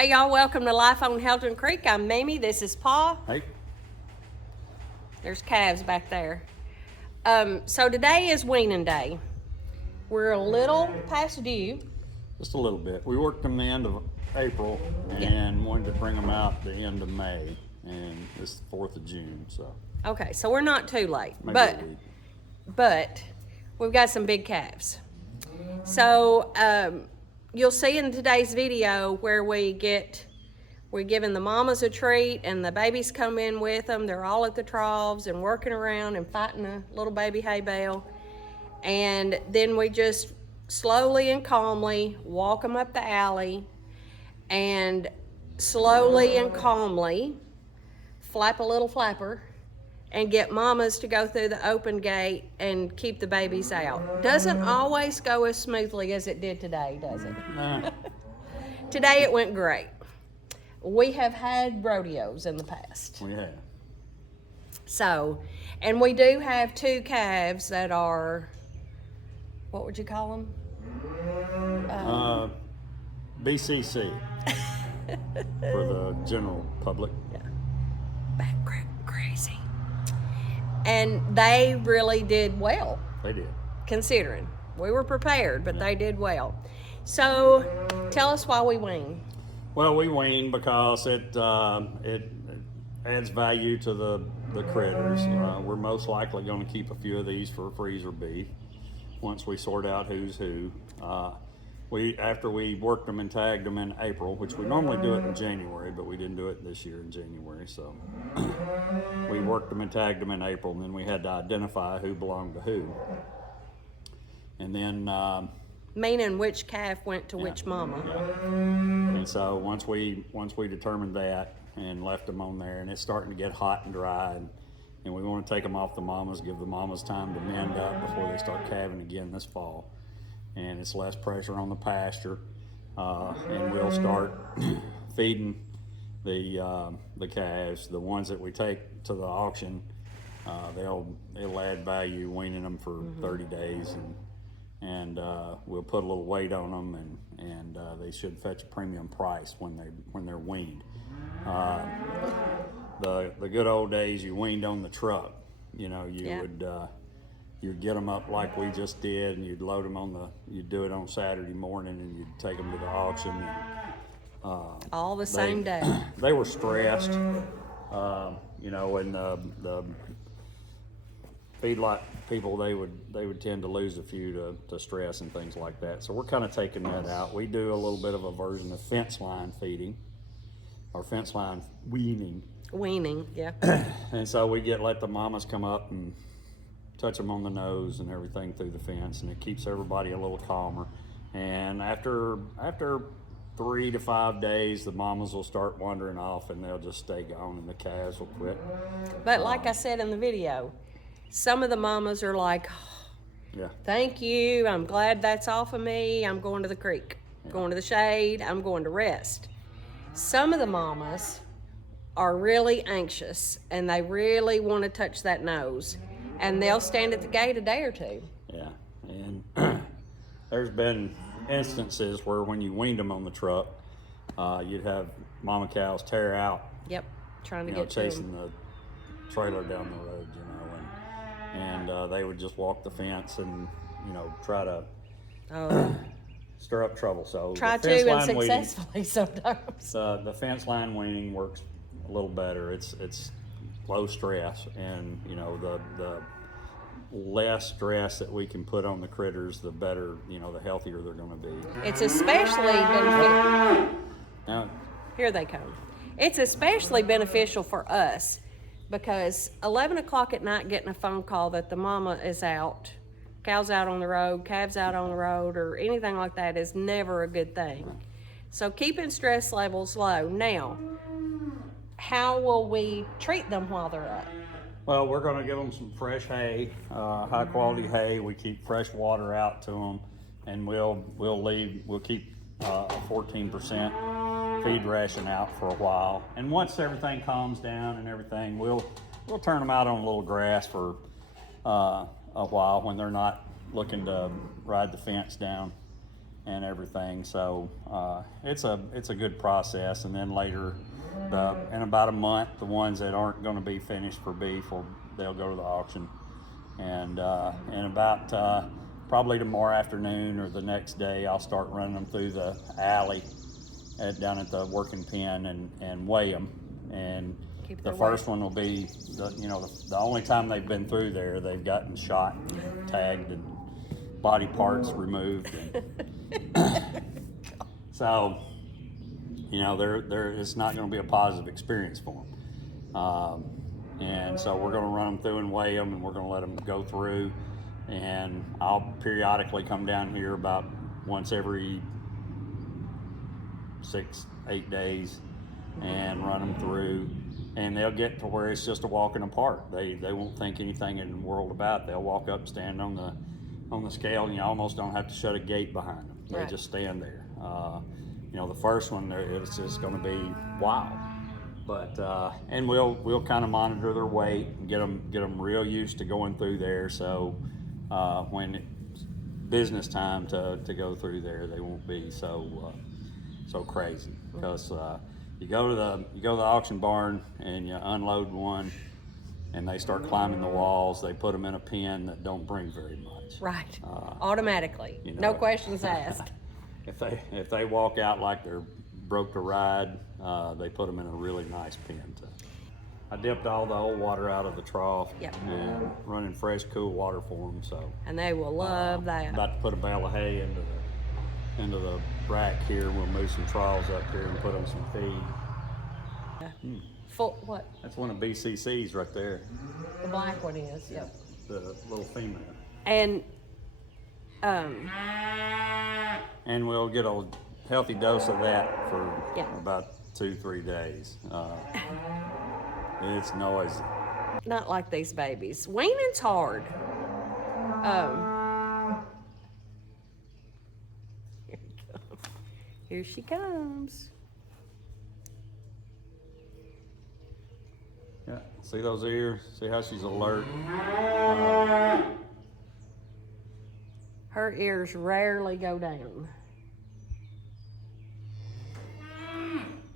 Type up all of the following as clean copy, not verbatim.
Hey y'all, welcome to Life on Helton Creek. I'm Mimi, this is Pa. Hey. There's calves back there. So today is weaning day. We're a little past due. Just a little bit. We worked them the end of April and wanted to bring them out the end of May, and it's the 4th of June, so. Okay, so we're not too late, Maybe but a week. we've got some big calves. So you'll see in today's video where we're giving the mamas a treat and the babies come in with them. They're all at the troughs and working around and fighting a little baby hay bale. And then we just slowly and calmly walk them up the alley and slowly and calmly flap a little flapper and get mamas to go through the open gate and keep the babies out. Doesn't always go as smoothly as it did today, does it? Nah. Today it went great. We have had rodeos in the past. We have. So, and we do have two calves that are, what would you call them? BCC for the general public. Yeah. Back crazy. And they really did well, They did. considering. We were prepared, but they did well. So, tell us why we wean. Well, we wean because it adds value to the critters. We're most likely going to keep a few of these for freezer beef once we sort out who's who. After we worked them and tagged them in April, which we normally do it in January, but we didn't do it this year in January, so we worked them and tagged them in April, and then we had to identify who belonged to who. And then Meaning which calf went to which mama. yeah. And so once we determined that and left them on there, and it's starting to get hot and dry, and we want to take them off the mamas, give the mamas time to mend up before they start calving again this fall. And it's less pressure on the pasture, and we'll start feeding the calves. The ones that we take to the auction, it'll add value weaning them for 30 days, and we'll put a little weight on them, and they should fetch a premium price when they're weaned. The good old days, you weaned on the truck. You know, you'd get them up like we just did, and you'd load them you'd do it on Saturday morning, and you'd take them to the auction. And, all the same day. They were stressed, you know, and the feedlot people, they would tend to lose a few to stress and things like that. So we're kind of taking that out. We do a little bit of a version of fence line feeding, or fence line weaning. Weaning, yeah. And so we let the mamas come up and touch them on the nose and everything through the fence, and it keeps everybody a little calmer. And after 3 to 5 days, the mamas will start wandering off, and they'll just stay gone, and the calves will quit. But like I said in the video, some of the mamas are like, Yeah. thank you, I'm glad that's off of me, I'm going to the creek, going to the shade, I'm going to rest. Some of the mamas are really anxious, and they really want to touch that nose, and they'll stand at the gate a day or two. Yeah, and there's been instances where when you weaned them on the truck, you'd have mama cows tear out, Yep, trying to you know, get to them. chasing the trailer down the road, you know, and they would just walk the fence and, you know, try to stir up trouble. So Try the fence to, and line weaning, successfully sometimes. the fence line weaning works a little better. It's low stress, and you know, the less stress that we can put on the critters, the better, you know, the healthier they're going to be. It's especially beneficial. Now, Here they come. It's especially beneficial for us because 11 o'clock at night getting a phone call that the mama is out, cows out on the road, calves out on the road, or anything like that is never a good thing. So keeping stress levels low. Now, how will we treat them while they're up? well, we're going to give them some fresh hay, high quality hay. We keep fresh water out to them, and we'll keep a 14% feed ration out for a while. And once everything calms down and everything, we'll turn them out on a little grass for a while when they're not looking to ride the fence down. and everything. So it's a good process. And then later, in about a month, the ones that aren't going to be finished for beef, they'll go to the auction. And in about probably tomorrow afternoon or the next day, I'll start running them through the alley down at the working pen and weigh them. And the first one will be the only time they've been through there, they've gotten shot, tagged, and body parts removed. So, it's not going to be a positive experience for them. And so we're going to run them through and weigh them, and we're going to let them go through. And I'll periodically come down here about once every 6-8 days and run them through. And they'll get to where it's just a walk in the park. They won't think anything in the world about it. They'll walk up, stand on the scale, and you almost don't have to shut a gate behind them. They just stand there. The first one, it's just going to be wild. But and we'll kind of monitor their weight and get them real used to going through there. So when it's business time to go through there, they won't be so crazy. Because you go to the auction barn and you unload one, and they start climbing the walls. They put them in a pen that don't bring very much. Right. Automatically. No questions asked. If they walk out like they're broke to ride, they put them in a really nice pen. I dipped all the old water out of the trough. Yep. And running fresh, cool water for them. So. And they will love that. I'm about to put a bale of hay into the rack here. We'll move some troughs up here and put them some feed. Full what? That's one of BCC's right there. The black one is. Yep. The little female. And we'll get a healthy dose of that for about 2-3 days. It's noisy. Not like these babies. Weaning's hard. Here she comes. Yeah, see those ears? See how she's alert? Her ears rarely go down.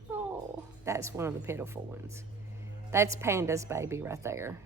Oh, that's one of the pitiful ones. That's Panda's baby right there.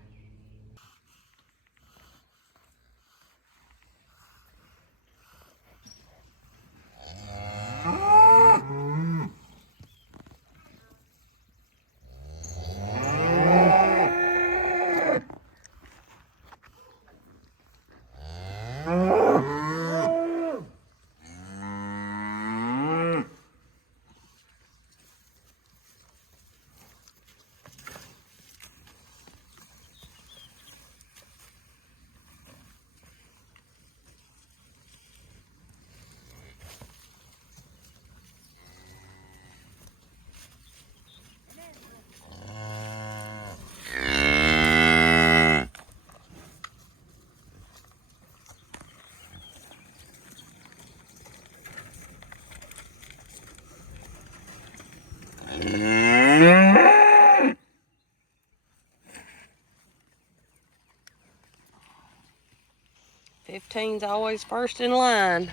Fifteen's always first in line.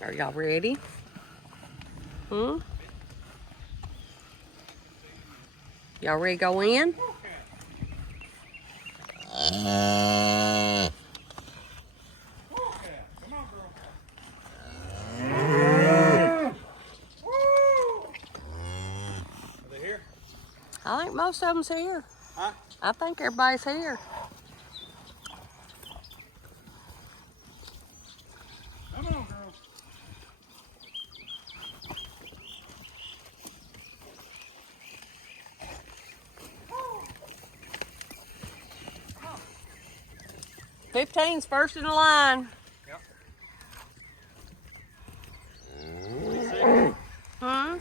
Are y'all ready? Y'all ready to go in? I think most of them's here. Huh? I think everybody's here. Come on, girl. Oh. 15's first in the line. Yep. Huh?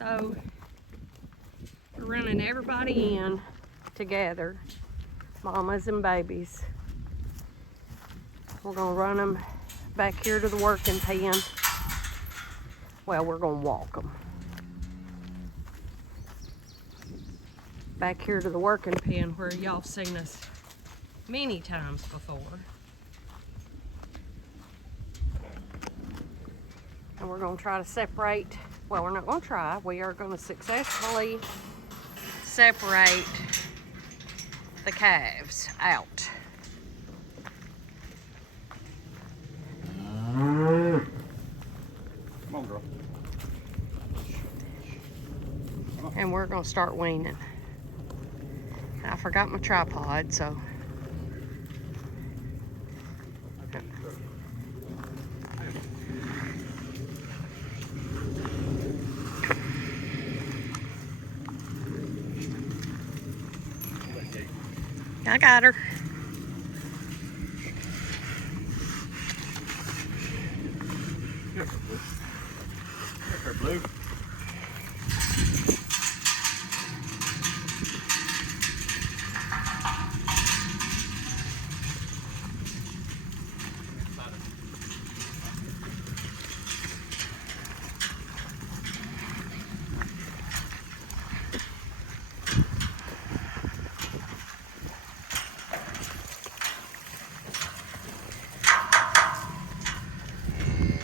So we're running everybody in together, mamas and babies. We're gonna run them back here to the working pen. Well, we're gonna walk them back here to the working pen where y'all seen us many times before. And we're gonna try to separate, well, we're not gonna try, we are gonna successfully separate the calves out. Come on, girl. And we're gonna start weaning. I forgot my tripod, so. I got her. Here, Blue.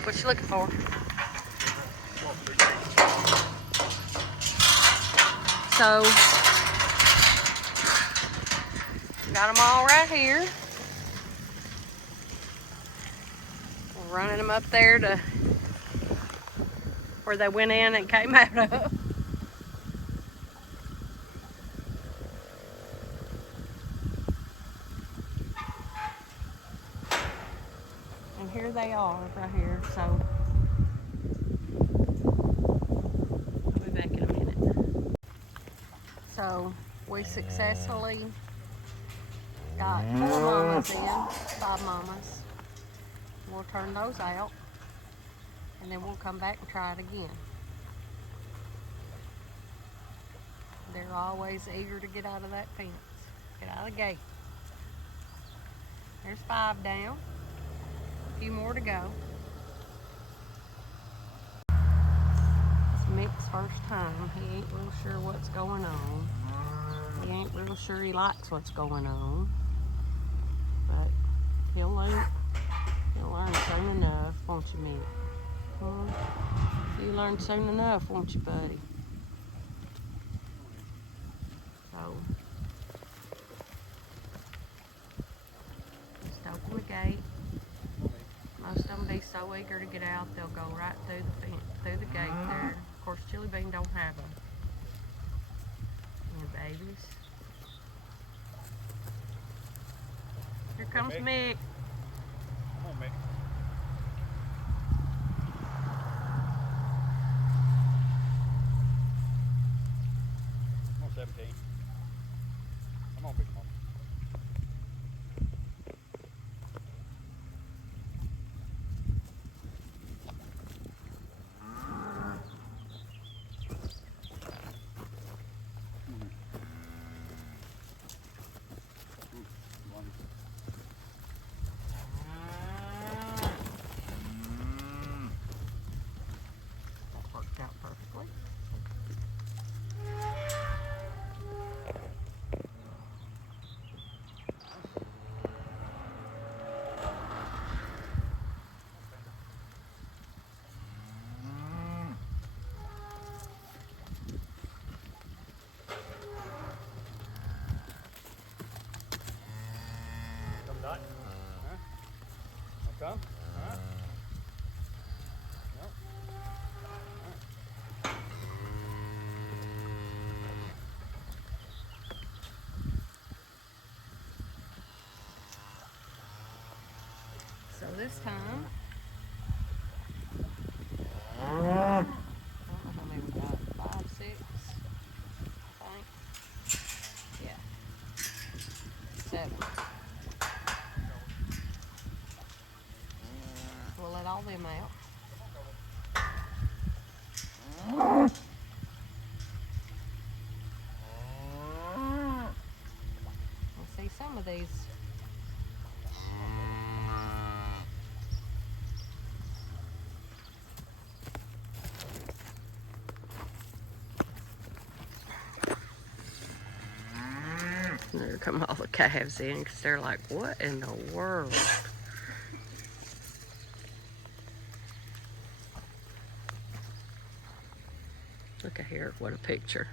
What you looking for? So, got them all right here. We're running them up there to where they went in and came out of. And here they are right here, so I'll be back in a minute. So we successfully got 4 mamas in, 5 mamas. We'll turn those out and then we'll come back and try it again. They're always eager to get out of that fence, get out of the gate. There's 5 down. A few more to go. It's Mick's first time. He ain't real sure what's going on. He ain't real sure he likes what's going on. But he'll learn soon enough, won't you, Mick? You learn soon enough, won't you, buddy? So, just open the gate. Most of them be so eager to get out, they'll go right through the fence, through the gate there. Of course, Chili Bean don't have them. And the babies. Here comes Mick. Come on, Mick. Come on, 17. Come on, big mama. That worked out perfectly. Come, Dot. Huh? Come? Huh? No? So this time, I don't know how many we got, 5, 6, I think. Yeah. 7. We'll let all them out. welcome all the calves in because they're like, what in the world? Look at here, what a picture.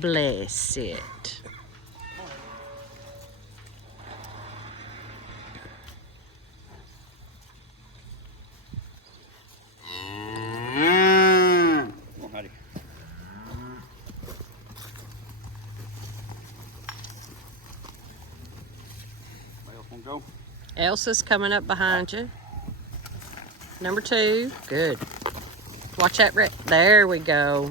Bless it. Go. Elsa's coming up behind you. Number 2. Good. Watch that. There we go.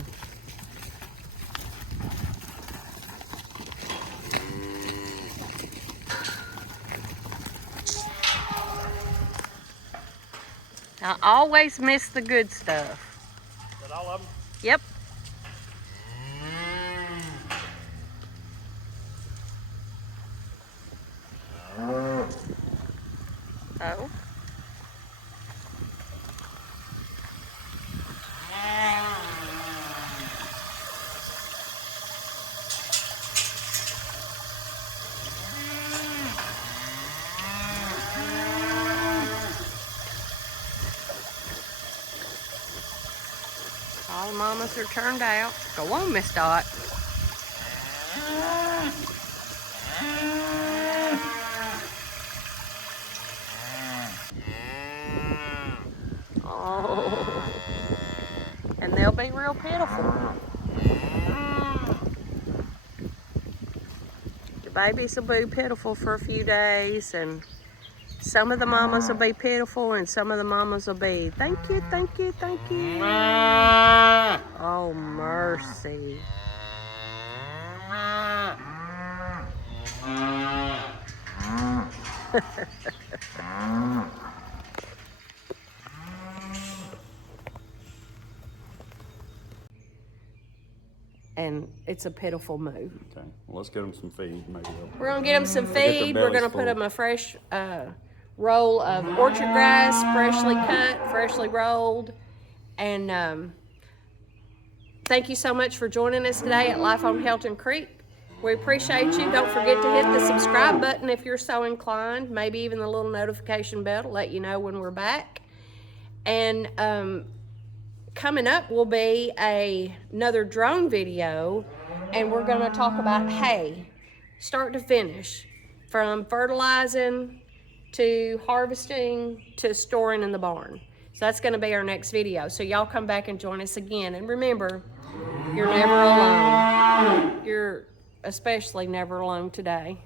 I always miss the good stuff. Is that all of them? Yep. Oh. All the mamas are turned out. Go on, Miss Dot. Oh. And they'll be real pitiful. The babies will be pitiful for a few days, and some of the mamas will be pitiful, and some of the mamas will be, thank you, thank you, thank you. Oh, mercy. And it's a pitiful move. Okay, well, let's get them some feed. Maybe We're gonna get them some get their feed. We're gonna bellies put them full. a fresh roll of orchard grass, freshly cut, freshly rolled. And thank you so much for joining us today at Life on Helton Creek. We appreciate you. Don't forget to hit the subscribe button if you're so inclined. Maybe even the little notification bell to let you know when we're back. And coming up will be another drone video, and we're going to talk about hay, start to finish, from fertilizing to harvesting to storing in the barn. So that's going to be our next video. So y'all come back and join us again. And remember, you're never alone. You're especially never alone today.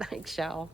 Thanks, y'all.